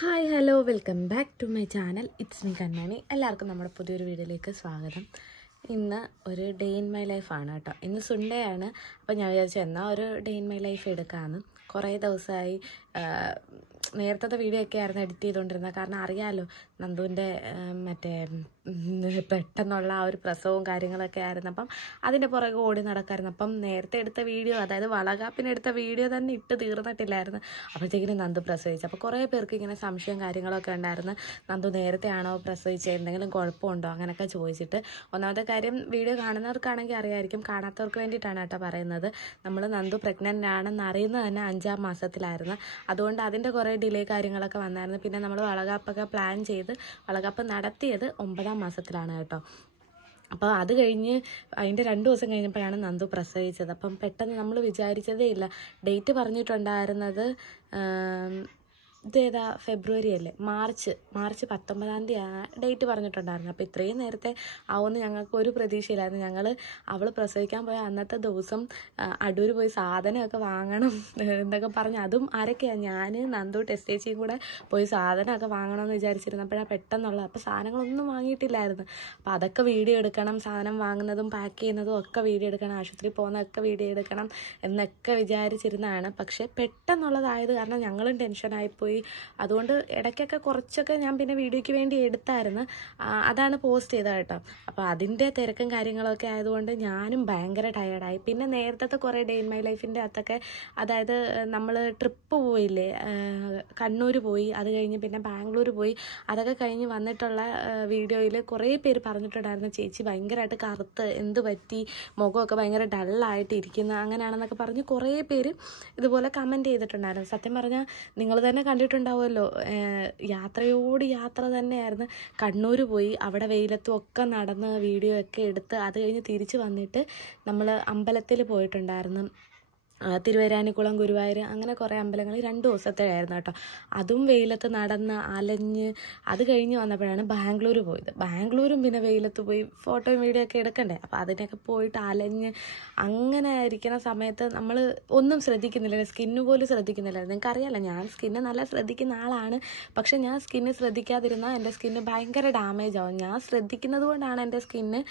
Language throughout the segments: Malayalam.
Hi hello welcome back to my channel. It's me Kanmani. എല്ലാവർക്കും നമ്മുടെ പുതിയൊരു വീഡിയോയിലേക്ക് സ്വാഗതം. ഇന്ന് ഒരു ഡേ ഇൻ മൈ ലൈഫാണ് കേട്ടോ. ഇന്ന് സൺഡേ ആണ്. അപ്പോൾ ഞാൻ വിചാരിച്ചു എന്നാൽ ഒരു ഡേ ഇൻ മൈ ലൈഫ് എടുക്കാമെന്ന്. കുറേ ദിവസമായി നേരത്തെ വീഡിയോ ഒക്കെ ആയിരുന്നു എഡിറ്റ് ചെയ്തുകൊണ്ടിരുന്നത്. കാരണം അറിയാമല്ലോ നന്ദുവിൻ്റെ മറ്റേ പെട്ടെന്നുള്ള ആ ഒരു പ്രസവവും കാര്യങ്ങളൊക്കെ ആയിരുന്നു. അപ്പം അതിൻ്റെ പുറകെ ഓടി നടക്കായിരുന്നു. അപ്പം നേരത്തെ എടുത്ത വീഡിയോ, അതായത് വളകാപ്പിനെടുത്ത വീഡിയോ തന്നെ ഇട്ട് തീർന്നിട്ടില്ലായിരുന്നു. അപ്പോഴത്തേക്കിനും നന്ദു പ്രസവിച്ചു. അപ്പോൾ കുറേ പേർക്ക് ഇങ്ങനെ സംശയം കാര്യങ്ങളൊക്കെ ഉണ്ടായിരുന്നു. നന്ദു നേരത്തെ ആണോ പ്രസവിച്ചത്, എന്തെങ്കിലും കുഴപ്പമുണ്ടോ അങ്ങനെയൊക്കെ ചോദിച്ചിട്ട്. ഒന്നാമത്തെ കാര്യം, വീഡിയോ കാണുന്നവർക്കാണെങ്കിൽ അറിയാമായിരിക്കും, കാണാത്തവർക്ക് വേണ്ടിയിട്ടാണ് കേട്ടോ പറയുന്നത്. നമ്മൾ നന്ദു പ്രഗ്നൻ്റ് ആണെന്ന് അറിയുന്നത് തന്നെ 5-ാം മാസത്തിലായിരുന്നു. അതുകൊണ്ട് അതിൻ്റെ കുറേ ഡിലേ കാര്യങ്ങളൊക്കെ വന്നായിരുന്നു. പിന്നെ നമ്മൾ വളകാപ്പൊക്കെ പ്ലാൻ ചെയ്ത് വളകാപ്പ് നടത്തിയത് 9-ാം മാസത്തിലാണ് കേട്ടോ. അപ്പോൾ അത് കഴിഞ്ഞ് അതിൻ്റെ 2 ദിവസം കഴിഞ്ഞപ്പോഴാണ് നന്ദു പ്രസവിച്ചത്. അപ്പം പെട്ടെന്ന് നമ്മൾ വിചാരിച്ചതേ ഇല്ല. ഡേറ്റ് പറഞ്ഞിട്ടുണ്ടായിരുന്നത് ഇതേതാ ഫെബ്രുവരി അല്ലേ, മാർച്ച് 19-ാം തീയതിയാണ് ഡേറ്റ് പറഞ്ഞിട്ടുണ്ടായിരുന്നു. അപ്പോൾ ഇത്രയും നേരത്തെ ആവുമെന്ന് ഞങ്ങൾക്ക് ഒരു പ്രതീക്ഷയില്ലായിരുന്നു. ഞങ്ങൾ അവൾ പ്രസവിക്കാൻ പോയ അന്നത്തെ ദിവസം അടൂർ പോയി സാധനമൊക്കെ വാങ്ങണം എന്നൊക്കെ പറഞ്ഞ്, അതും ആരൊക്കെയാണ്, ഞാൻ നന്ദു ടെസ്റ്റേച്ചിയും കൂടെ പോയി സാധനമൊക്കെ വാങ്ങണമെന്ന് വിചാരിച്ചിരുന്നപ്പോഴാണ് പെട്ടെന്നുള്ളത്. അപ്പോൾ സാധനങ്ങളൊന്നും വാങ്ങിയിട്ടില്ലായിരുന്നു. അപ്പോൾ അതൊക്കെ വീഡിയോ എടുക്കണം, സാധനം വാങ്ങുന്നതും പാക്ക് ചെയ്യുന്നതും ഒക്കെ വീഡിയോ എടുക്കണം, ആശുപത്രിയിൽ പോകുന്നതൊക്കെ വീഡിയോ എടുക്കണം എന്നൊക്കെ വിചാരിച്ചിരുന്നതാണ്. പക്ഷേ പെട്ടെന്നുള്ളതായത് കാരണം ഞങ്ങളും ടെൻഷനായിപ്പോയി. അതുകൊണ്ട് ഇടയ്ക്കൊക്കെ കുറച്ചൊക്കെ ഞാൻ പിന്നെ വീഡിയോയ്ക്ക് വേണ്ടി എടുത്തായിരുന്നു. അതാണ് പോസ്റ്റ് ചെയ്തത് കേട്ടോ. അപ്പോൾ അതിൻ്റെ തിരക്കും കാര്യങ്ങളൊക്കെ ആയതുകൊണ്ട് ഞാനും ഭയങ്കര ടയേർഡായി. പിന്നെ നേരത്തെ കുറേ ഡേ ഇൻ മൈ ലൈഫിൻ്റെ അകത്തൊക്കെ, അതായത് നമ്മൾ ട്രിപ്പ് പോയില്ലേ, കണ്ണൂർ പോയി, അത് കഴിഞ്ഞ് പിന്നെ ബാംഗ്ലൂർ പോയി, അതൊക്കെ കഴിഞ്ഞ് വന്നിട്ടുള്ള വീഡിയോയിൽ കുറേ പേര് പറഞ്ഞിട്ടുണ്ടായിരുന്നു, ചേച്ചി ഭയങ്കരമായിട്ട് കറുത്ത് എന്ത് പറ്റി, മുഖമൊക്കെ ഭയങ്കര ഡള്ളായിട്ട് ഇരിക്കുന്ന അങ്ങനെയാണെന്നൊക്കെ പറഞ്ഞ് കുറേ പേര് ഇതുപോലെ കമൻറ്റ് ചെയ്തിട്ടുണ്ടായിരുന്നു. സത്യം പറഞ്ഞാൽ നിങ്ങൾ തന്നെ കണ്ടിട്ടുണ്ടാവുമല്ലോ, യാത്രയോട് യാത്ര തന്നെയായിരുന്നു. കണ്ണൂർ പോയി, അവിടെ വെയിലത്തും ഒക്കെ നടന്ന് വീഡിയോ ഒക്കെ എടുത്ത് അത് കഴിഞ്ഞ് തിരിച്ച് വന്നിട്ട് നമ്മൾ അമ്പലത്തിൽ പോയിട്ടുണ്ടായിരുന്നു. തിരുവൈരാനിക്കുളം, ഗുരുവായൂർ, അങ്ങനെ കുറേ അമ്പലങ്ങൾ 2 ദിവസത്തെ ആയിരുന്നു കേട്ടോ. അതും വെയിലത്ത് നടന്ന് അലഞ്ഞ് അത് കഴിഞ്ഞ് വന്നപ്പോഴാണ് ബാംഗ്ലൂർ പോയത്. ബാംഗ്ലൂരും പിന്നെ വെയിലത്ത് പോയി ഫോട്ടോയും വീഡിയോ ഒക്കെ എടുക്കണ്ടേ. അപ്പോൾ അതിനൊക്കെ പോയിട്ട് അലഞ്ഞ് അങ്ങനെ ഇരിക്കുന്ന സമയത്ത് നമ്മൾ ഒന്നും ശ്രദ്ധിക്കുന്നില്ല, സ്കിന്ന് പോലും ശ്രദ്ധിക്കുന്നില്ല. നിങ്ങൾക്കറിയാമല്ലോ, ഞാൻ സ്കിന്ന് നല്ല ശ്രദ്ധിക്കുന്ന ആളാണ്. പക്ഷെ ഞാൻ സ്കിന്ന് ശ്രദ്ധിക്കാതിരുന്നാൽ എൻ്റെ സ്കിന്ന് ഭയങ്കര ഡാമേജ് ആവും. ഞാൻ ശ്രദ്ധിക്കുന്നത് കൊണ്ടാണ് എൻ്റെ സ്കിന്ന്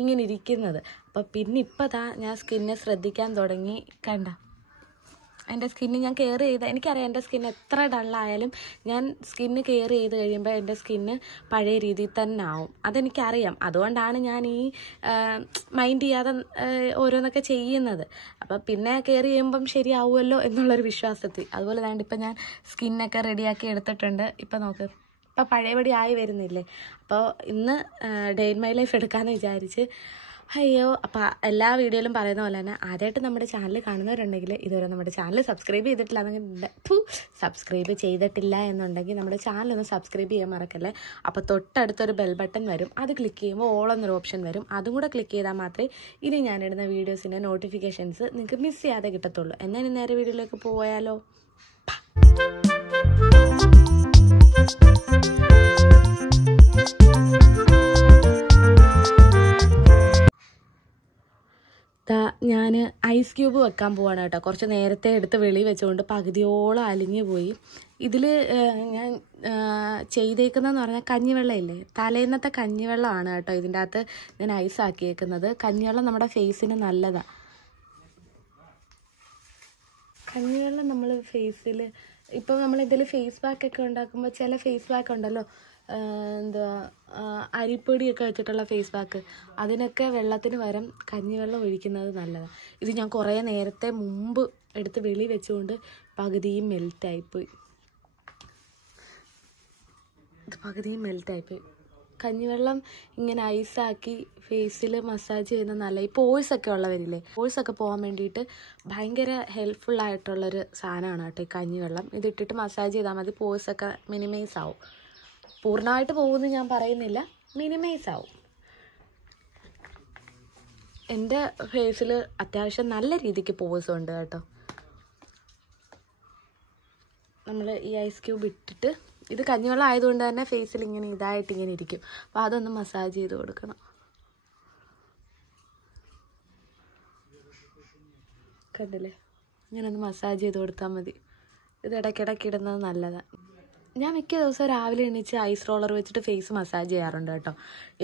ഇങ്ങനെ ഇരിക്കുന്നത്. അപ്പോൾ പിന്നെ ഇപ്പോൾ ഞാൻ സ്കിന്നെ ശ്രദ്ധിക്കാൻ തുടങ്ങി. കണ്ട എൻ്റെ സ്കിന്ന് ഞാൻ കെയർ ചെയ്ത്, എനിക്കറിയാം എൻ്റെ സ്കിന്ന് എത്ര ഡള്ളായാലും ഞാൻ സ്കിന്ന് കെയർ ചെയ്ത് കഴിയുമ്പോൾ എൻ്റെ സ്കിന്ന് പഴയ രീതിയിൽ തന്നെ ആവും. അതെനിക്കറിയാം. അതുകൊണ്ടാണ് ഞാൻ ഈ മൈൻഡ് ചെയ്യാതെ ഓരോന്നൊക്കെ ചെയ്യുന്നത്. അപ്പം പിന്നെ കെയർ ചെയ്യുമ്പം ശരിയാവുമല്ലോ എന്നുള്ളൊരു വിശ്വാസത്തിൽ. അതുപോലെ തന്നെ ഇപ്പം ഞാൻ സ്കിന്നൊക്കെ റെഡിയാക്കി എടുത്തിട്ടുണ്ട്. ഇപ്പം നോക്ക്, ഇപ്പം പഴയപടി ആയി വരുന്നില്ലേ. അപ്പോൾ ഇന്ന് ഡേ ഇൻ മൈ ലൈഫ് എടുക്കാമെന്ന് വിചാരിച്ച്. അയ്യോ, അപ്പോൾ എല്ലാ വീഡിയോയിലും പറയുന്ന പോലെ തന്നെ ആദ്യമായിട്ട് നമ്മുടെ ചാനൽ കാണുന്നവരുണ്ടെങ്കിൽ, ഇതുവരെ നമ്മുടെ ചാനൽ സബ്സ്ക്രൈബ് ചെയ്തിട്ടില്ല എന്നുണ്ടെങ്കിൽ നമ്മുടെ ചാനലൊന്ന് സബ്സ്ക്രൈബ് ചെയ്യാൻ മറക്കല്ലേ. അപ്പോൾ തൊട്ടടുത്തൊരു ബെൽ ബട്ടൺ വരും, അത് ക്ലിക്ക് ചെയ്യുമ്പോൾ ഓൾ എന്നൊരു ഓപ്ഷൻ വരും. അതും കൂടെ ക്ലിക്ക് ചെയ്താൽ മാത്രമേ ഇനി ഞാനിടുന്ന വീഡിയോസിൻ്റെ നോട്ടിഫിക്കേഷൻസ് നിങ്ങൾക്ക് മിസ് ചെയ്യാതെ കിട്ടത്തുള്ളൂ. എന്നാൽ ഇനി നേരെ വീഡിയോയിലേക്ക് പോയാലോ. ഞാൻ ഐസ് ക്യൂബ് വെക്കാൻ പോവാണ് കേട്ടോ. കുറച്ച് നേരത്തെ എടുത്ത് വെളി വെച്ചുകൊണ്ട് പകുതിയോളം അലിഞ്ഞു പോയി. ഇതിൽ ഞാൻ ചെയ്തേക്കുന്നതെന്ന് പറഞ്ഞാൽ കഞ്ഞിവെള്ളം ഇല്ലേ, തലേന്നത്തെ കഞ്ഞിവെള്ളമാണ് കേട്ടോ ഇതിൻ്റെ അകത്ത് ഞാൻ ഐസ് ആക്കിയേക്കുന്നത്. കഞ്ഞിവെള്ളം നമ്മുടെ ഫേസിന് നല്ലതാണ്. കഞ്ഞിവെള്ളം നമ്മൾ ഫേസിൽ, ഇപ്പോൾ നമ്മളിതിൽ ഫേസ് പാക്കൊക്കെ ഉണ്ടാക്കുമ്പോൾ ചില ഫേസ് പാക്ക് ഉണ്ടല്ലോ, എന്തുവാ അരിപ്പൊടിയൊക്കെ വെച്ചിട്ടുള്ള ഫേസ് പാക്ക്, അതിനൊക്കെ വെള്ളത്തിന് പകരം കഞ്ഞിവെള്ളം ഒഴിക്കുന്നത് നല്ലതാണ്. ഇത് ഞാൻ കുറേ നേരത്തെ മുമ്പ് എടുത്ത് വെളി വെച്ചുകൊണ്ട് പകുതിയും മെൽറ്റായിപ്പോയി. കഞ്ഞിവെള്ളം ഇങ്ങനെ ഐസാക്കി ഫേസിൽ മസാജ് ചെയ്യുന്നത് നല്ല. ഈ പോഴ്സൊക്കെ ഉള്ളവരില്ലേ, പോഴ്സൊക്കെ പോകാൻ വേണ്ടിയിട്ട് ഭയങ്കര ഹെൽപ്ഫുള്ളായിട്ടുള്ളൊരു സാധനമാണ് കേട്ടോ ഈ കഞ്ഞിവെള്ളം. ഇതിട്ടിട്ട് മസാജ് ചെയ്താൽ മതി, പോഴ്സൊക്കെ മിനിമൈസ് ആവും. പൂർണ്ണമായിട്ട് പോകുമെന്ന് ഞാൻ പറയുന്നില്ല, മിനിമൈസ് ആവും. എൻ്റെ ഫേസിൽ അത്യാവശ്യം നല്ല രീതിക്ക് പോഴ്സ് ഉണ്ട് കേട്ടോ. നമ്മൾ ഈ ഐസ് ക്യൂബ് ഇട്ടിട്ട്, ഇത് കഞ്ഞിവെള്ളം ആയതുകൊണ്ട് തന്നെ ഫേസിൽ ഇങ്ങനെ ഇങ്ങനെ ഇരിക്കും. അപ്പോൾ അതൊന്ന് മസാജ് ചെയ്ത് കൊടുക്കണം. കണ്ടില്ലേ, ഇങ്ങനെ ഒന്ന് മസാജ് ചെയ്ത് കൊടുത്താൽ മതി. ഇത് ഇടയ്ക്കിടയ്ക്ക് ഇടുന്നത് നല്ലതാണ്. ഞാൻ മിക്ക ദിവസവും രാവിലെ എണീച്ച് ഐസ് റോളർ വെച്ചിട്ട് ഫേസ് മസാജ് ചെയ്യാറുണ്ട് കേട്ടോ.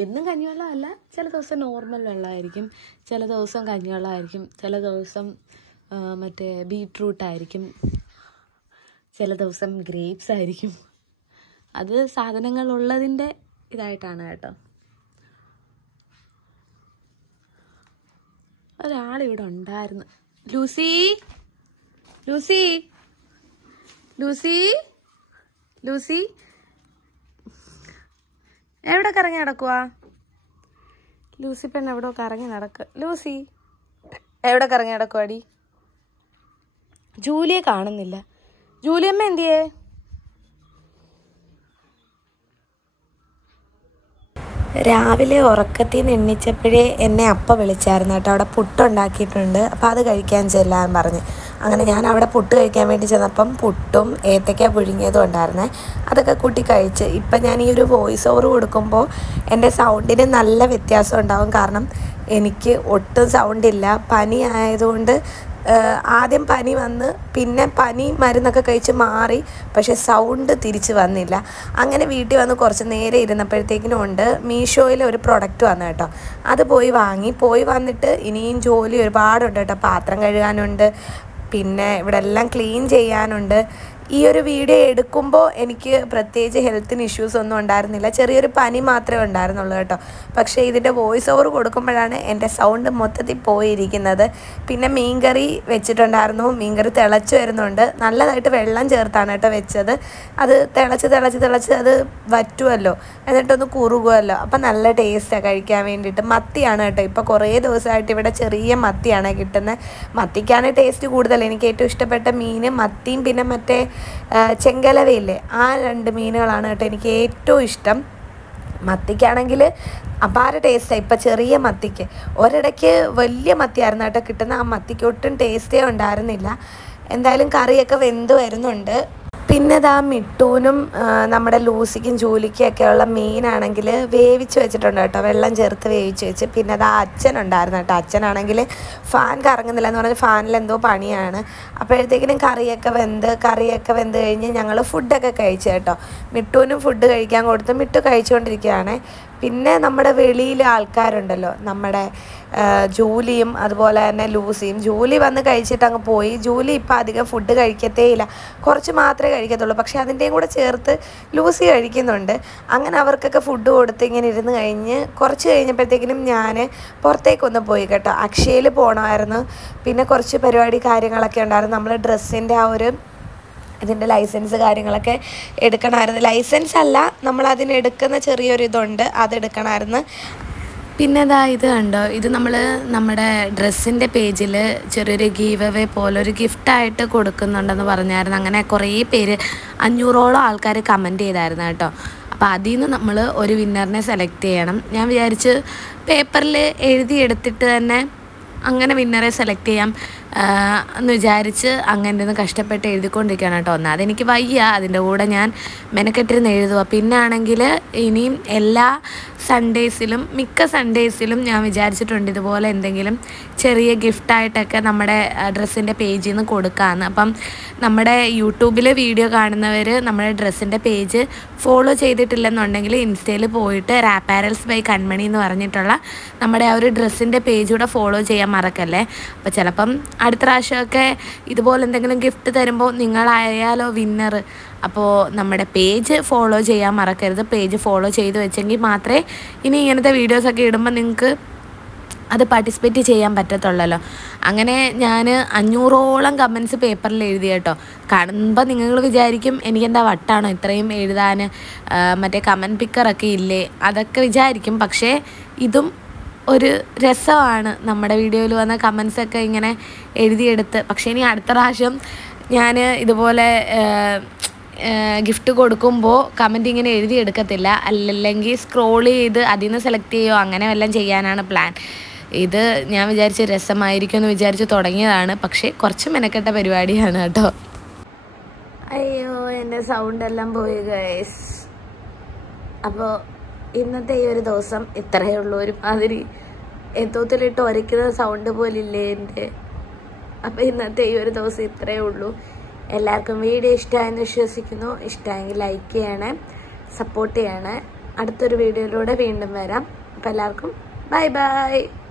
എന്നും കഞ്ഞിവെള്ളമല്ല, ചില ദിവസം നോർമൽ വെള്ളമായിരിക്കും, ചില ദിവസം കഞ്ഞിവെള്ളമായിരിക്കും, ചില ദിവസം മറ്റേ ബീട്രൂട്ടായിരിക്കും, ചില ദിവസം ഗ്രേപ്സ് ആയിരിക്കും. അത് സാധനങ്ങളുള്ളതിൻ്റെ ഇതായിട്ടാണ് കേട്ടോ. ഒരാളിവിടെ ഉണ്ടായിരുന്നു. ലൂസി ലൂസി ലൂസി ലൂസി എവിടെ കറങ്ങി നടക്കുവാ? ലൂസി പെണ്ണ് എവിടെ കറങ്ങി നടക്കുക? ലൂസി എവിടെ കറങ്ങി നടക്കുവാടി? ജൂലിയെ കാണുന്നില്ല. ജൂലിയമ്മ എന്തിയേ? രാവിലെ ഉറക്കത്തിൽ നിന്ന് എണ്ണിച്ചപ്പോഴേ എന്നെ അപ്പ വിളിച്ചായിരുന്നു കേട്ടോ. അവിടെ പുട്ടുണ്ടാക്കിയിട്ടുണ്ട്, അപ്പോൾ അത് കഴിക്കാൻ ചെല്ലാൻ പറഞ്ഞ്. അങ്ങനെ ഞാൻ അവിടെ പുട്ട് കഴിക്കാൻ വേണ്ടി ചെന്നപ്പം പുട്ടും ഏത്തയ്ക്ക പുഴുങ്ങിയതും ഉണ്ടായിരുന്നേ. അതൊക്കെ കൂട്ടി കഴിച്ച്. ഇപ്പം ഞാൻ ഈ ഒരു വോയിസ് ഓവർ കൊടുക്കുമ്പോൾ എൻ്റെ സൗണ്ടിന് നല്ല വ്യത്യാസം ഉണ്ടാവും. കാരണം എനിക്ക് ഒട്ടും സൗണ്ടില്ല. പനി ആയതുകൊണ്ട് ആദ്യം പനി വന്ന് പിന്നെ പനി മരുന്നൊക്കെ കഴിച്ച് മാറി, പക്ഷേ സൗണ്ട് തിരിച്ച് വന്നില്ല. അങ്ങനെ വീട്ടിൽ വന്ന് കുറച്ച് നേരം ഇരുന്നപ്പോഴത്തേക്കിനും ഉണ്ട് മീഷോയിൽ ഒരു പ്രൊഡക്റ്റ് വന്നു കേട്ടോ. അത് പോയി വന്നിട്ട് ഇനിയും ജോലി ഒരുപാടുണ്ട് കേട്ടോ. പാത്രം കഴുകാനുണ്ട്, പിന്നെ ഇവിടെ എല്ലാം ക്ലീൻ ചെയ്യാനുണ്ട്. ഈ ഒരു വീഡിയോ എടുക്കുമ്പോൾ എനിക്ക് പ്രത്യേകിച്ച് ഹെൽത്തിന് ഇഷ്യൂസ് ഒന്നും ഉണ്ടായിരുന്നില്ല. ചെറിയൊരു പനി മാത്രമേ ഉണ്ടായിരുന്നുള്ളൂ കേട്ടോ. പക്ഷേ ഇതിൻ്റെ വോയിസ് ഓവർ കൊടുക്കുമ്പോഴാണ് എൻ്റെ സൗണ്ട് മൊത്തത്തിൽ പോയിരിക്കുന്നത്. പിന്നെ മീൻകറി വെച്ചിട്ടുണ്ടായിരുന്നു. മീൻകറി തിളച്ച് വരുന്നുണ്ട്. നല്ലതായിട്ട് വെള്ളം ചേർത്താണ് കേട്ടോ വെച്ചത്. അത് തിളച്ച് അത് വറ്റുമല്ലോ, എന്നിട്ടൊന്ന് കുറുകുമല്ലോ. അപ്പം നല്ല ടേസ്റ്റാണ് കഴിക്കാൻ വേണ്ടിയിട്ട്. മത്തിയാണ് കേട്ടോ. ഇപ്പോൾ കുറേ ദിവസമായിട്ട് ഇവിടെ ചെറിയ മത്തിയാണ് കിട്ടുന്നത്. മത്തിക്കാണ് ടേസ്റ്റ് കൂടുതൽ. എനിക്ക് ഏറ്റവും ഇഷ്ടപ്പെട്ട മീൻ മത്തിയും പിന്നെ മറ്റേ ചെങ്കലവയില്ലേ, ആ 2 മീനുകളാണ് കേട്ടോ എനിക്ക് ഏറ്റവും ഇഷ്ടം. മത്തിക്കാണെങ്കിൽ അപാര ടേസ്റ്റാണ്. ഇപ്പം ചെറിയ മത്തിക്ക് ഒരിടയ്ക്ക് വലിയ മത്തിയായിരുന്നു കേട്ടോ കിട്ടുന്ന. ആ മത്തിക്ക് ഒട്ടും ടേസ്റ്റേ ഉണ്ടായിരുന്നില്ല. എന്തായാലും കറിയൊക്കെ വെന്ത് വരുന്നുണ്ട്. പിന്നെ ഇതാ മിട്ടൂനും നമ്മുടെ ലൂസിക്കും ജൂലിക്കും ഒക്കെയുള്ള മീനാണെങ്കിൽ വേവിച്ച് വെച്ചിട്ടുണ്ട് കേട്ടോ. വെള്ളം ചേർത്ത് വേവിച്ച് വെച്ച്. പിന്നെ അതാ അച്ഛനുണ്ടായിരുന്നു കേട്ടോ. അച്ഛനാണെങ്കിൽ ഫാൻ കറങ്ങുന്നില്ല എന്ന് പറഞ്ഞാൽ ഫാനിൽ എന്തോ പണിയാണ്. അപ്പോഴത്തേക്കിനും കറിയൊക്കെ വെന്ത് കഴിഞ്ഞ് ഞങ്ങൾ ഫുഡൊക്കെ കഴിച്ചു കേട്ടോ. മിട്ടൂനും ഫുഡ് കഴിക്കാൻ കൊടുത്ത് മിട്ടു കഴിച്ചുകൊണ്ടിരിക്കുകയാണ്. പിന്നെ നമ്മുടെ വെളിയിലെ ആൾക്കാരുണ്ടല്ലോ, നമ്മുടെ ജൂലിയും അതുപോലെ തന്നെ ലൂസിയും. ജൂലി വന്ന് കഴിച്ചിട്ട് അങ്ങ് പോയി. ജൂലി ഇപ്പം അധികം ഫുഡ് കഴിക്കത്തേയില്ല, കുറച്ച് മാത്രമേ കഴിക്കത്തുള്ളൂ. പക്ഷേ അതിൻ്റെയും കൂടെ ചേർത്ത് ലൂസി കഴിക്കുന്നുണ്ട്. അങ്ങനെ അവർക്കൊക്കെ ഫുഡ് കൊടുത്ത് ഇങ്ങനെ ഇരുന്ന് കഴിഞ്ഞ് കുറച്ച് കഴിഞ്ഞപ്പോഴത്തേക്കിനും ഞാൻ പുറത്തേക്കൊന്ന് പോയി കേട്ടോ. അക്ഷയയിൽ പോകണമായിരുന്നു. പിന്നെ കുറച്ച് പരിപാടി കാര്യങ്ങളൊക്കെ ഉണ്ടായിരുന്നു. നമ്മൾ ഡ്രസ്സിൻ്റെ ആ ഒരു ഇതിൻ്റെ ലൈസൻസ് കാര്യങ്ങളൊക്കെ എടുക്കണമായിരുന്നു. ലൈസൻസ് അല്ല, നമ്മളതിനെടുക്കുന്ന ചെറിയൊരു ഇതുണ്ട്, അതെടുക്കണമായിരുന്നു. പിന്നെ അതാ ഇത് കണ്ടോ, ഇത് നമ്മുടെ ഡ്രസ്സിൻ്റെ പേജിൽ ചെറിയൊരു ഗീവ് അവേ പോലെ ഒരു ഗിഫ്റ്റായിട്ട് കൊടുക്കുന്നുണ്ടെന്ന് പറഞ്ഞായിരുന്നു. അങ്ങനെ കുറേ പേര് 500ഓളം ആൾക്കാർ കമൻറ്റ് ചെയ്തായിരുന്നു കേട്ടോ. അപ്പോൾ അതിൽ നിന്ന് നമ്മൾ ഒരു വിന്നറിനെ സെലക്ട് ചെയ്യണം. ഞാൻ വിചാരിച്ച് പേപ്പറിൽ എഴുതിയെടുത്തിട്ട് തന്നെ അങ്ങനെ വിന്നറെ സെലക്ട് ചെയ്യാം എന്ന് വിചാരിച്ച് അങ്ങനെ ഒന്ന് കഷ്ടപ്പെട്ട് എഴുതിക്കൊണ്ടിരിക്കുകയാണ് കേട്ടോ. അതെനിക്ക് വയ്യ, അതിൻ്റെ കൂടെ ഞാൻ മെനക്കെട്ടിരുന്ന് എഴുതുക. പിന്നെ ആണെങ്കിൽ ഇനിയും എല്ലാ സൺഡേസിലും മിക്ക സൺഡേസിലും ഞാൻ വിചാരിച്ചിട്ടുണ്ട് ഇതുപോലെ എന്തെങ്കിലും ചെറിയ ഗിഫ്റ്റായിട്ടൊക്കെ നമ്മുടെ ഡ്രസ്സിൻ്റെ പേജിൽ നിന്ന് കൊടുക്കാമെന്ന്. അപ്പം നമ്മുടെ യൂട്യൂബിൽ വീഡിയോ കാണുന്നവർ നമ്മുടെ ഡ്രസ്സിൻ്റെ പേജ് ഫോളോ ചെയ്തിട്ടില്ലെന്നുണ്ടെങ്കിൽ ഇൻസ്റ്റയിൽ പോയിട്ട് റാപ്പാരൽസ് ബൈ കൺമണി എന്ന് പറഞ്ഞിട്ടുള്ള നമ്മുടെ ആ ഒരു ഡ്രസ്സിൻ്റെ പേജ് കൂടെ ഫോളോ ചെയ്യാൻ മറക്കല്ലേ. അപ്പോൾ ചിലപ്പം അടുത്ത പ്രാവശ്യമൊക്കെ ഇതുപോലെ എന്തെങ്കിലും ഗിഫ്റ്റ് തരുമ്പോൾ നിങ്ങളായാലോ വിന്നർ. അപ്പോൾ നമ്മുടെ പേജ് ഫോളോ ചെയ്യാൻ മറക്കരുത്. പേജ് ഫോളോ ചെയ്ത് വെച്ചെങ്കിൽ മാത്രമേ ഇനി ഇങ്ങനത്തെ വീഡിയോസൊക്കെ ഇടുമ്പോൾ നിങ്ങൾക്ക് അത് പാർട്ടിസിപ്പേറ്റ് ചെയ്യാൻ പറ്റത്തുള്ളല്ലോ. അങ്ങനെ ഞാൻ 500ഓളം കമൻറ്റ്സ് പേപ്പറിൽ എഴുതി കേട്ടോ. കാണുമ്പോൾ നിങ്ങൾ വിചാരിക്കും എനിക്കെന്താ വട്ടാണോ ഇത്രയും എഴുതാൻ, മറ്റേ കമൻറ്റ് പിക്കറൊക്കെ ഇല്ലേ, അതൊക്കെ വിചാരിക്കും. പക്ഷേ ഇതും ഒരു രസമാണ്. നമ്മുടെ വീഡിയോയിൽ വന്ന കമൻസൊക്കെ ഇങ്ങനെ എഴുതിയെടുത്ത്. പക്ഷേ ഇനി അടുത്ത പ്രാവശ്യം ഞാൻ ഇതുപോലെ ഗിഫ്റ്റ് കൊടുക്കുമ്പോൾ കമൻറ്റ് ഇങ്ങനെ എഴുതിയെടുക്കത്തില്ല. അല്ലെങ്കിൽ സ്ക്രോൾ ചെയ്ത് അതിൽ നിന്ന് സെലക്ട് ചെയ്യുമോ അങ്ങനെ വല്ലതും ചെയ്യാനാണ് പ്ലാൻ. ഇത് ഞാൻ വിചാരിച്ച് രസമായിരിക്കും എന്ന് വിചാരിച്ച് തുടങ്ങിയതാണ്. പക്ഷേ കുറച്ച് മെനക്കെട്ട പരിപാടിയാണ് കേട്ടോ. അയ്യോ, എൻ്റെ സൗണ്ടെല്ലാം പോയി ഗൈസ്. അപ്പോൾ ഇന്നത്തെ ഈ ഒരു ദിവസം ഇത്രയേ ഉള്ളൂ. ഒരുമാതിരി എന്തോത്തിലിട്ട് ഒരയ്ക്കുന്ന സൗണ്ട് പോലില്ലേ എൻ്റെ. അപ്പോൾ ഇന്നത്തെ ഈ ഒരു ദിവസം ഇത്രയേ ഉള്ളൂ. എല്ലാവർക്കും വീഡിയോ ഇഷ്ടമായെന്ന് വിശ്വസിക്കുന്നു. ഇഷ്ടമായെങ്കിൽ ലൈക്ക് ചെയ്യണേ, സപ്പോർട്ട് ചെയ്യണേ. അടുത്തൊരു വീഡിയോയിലൂടെ വീണ്ടും വരാം. അപ്പോൾ എല്ലാവർക്കും ബൈ ബൈ.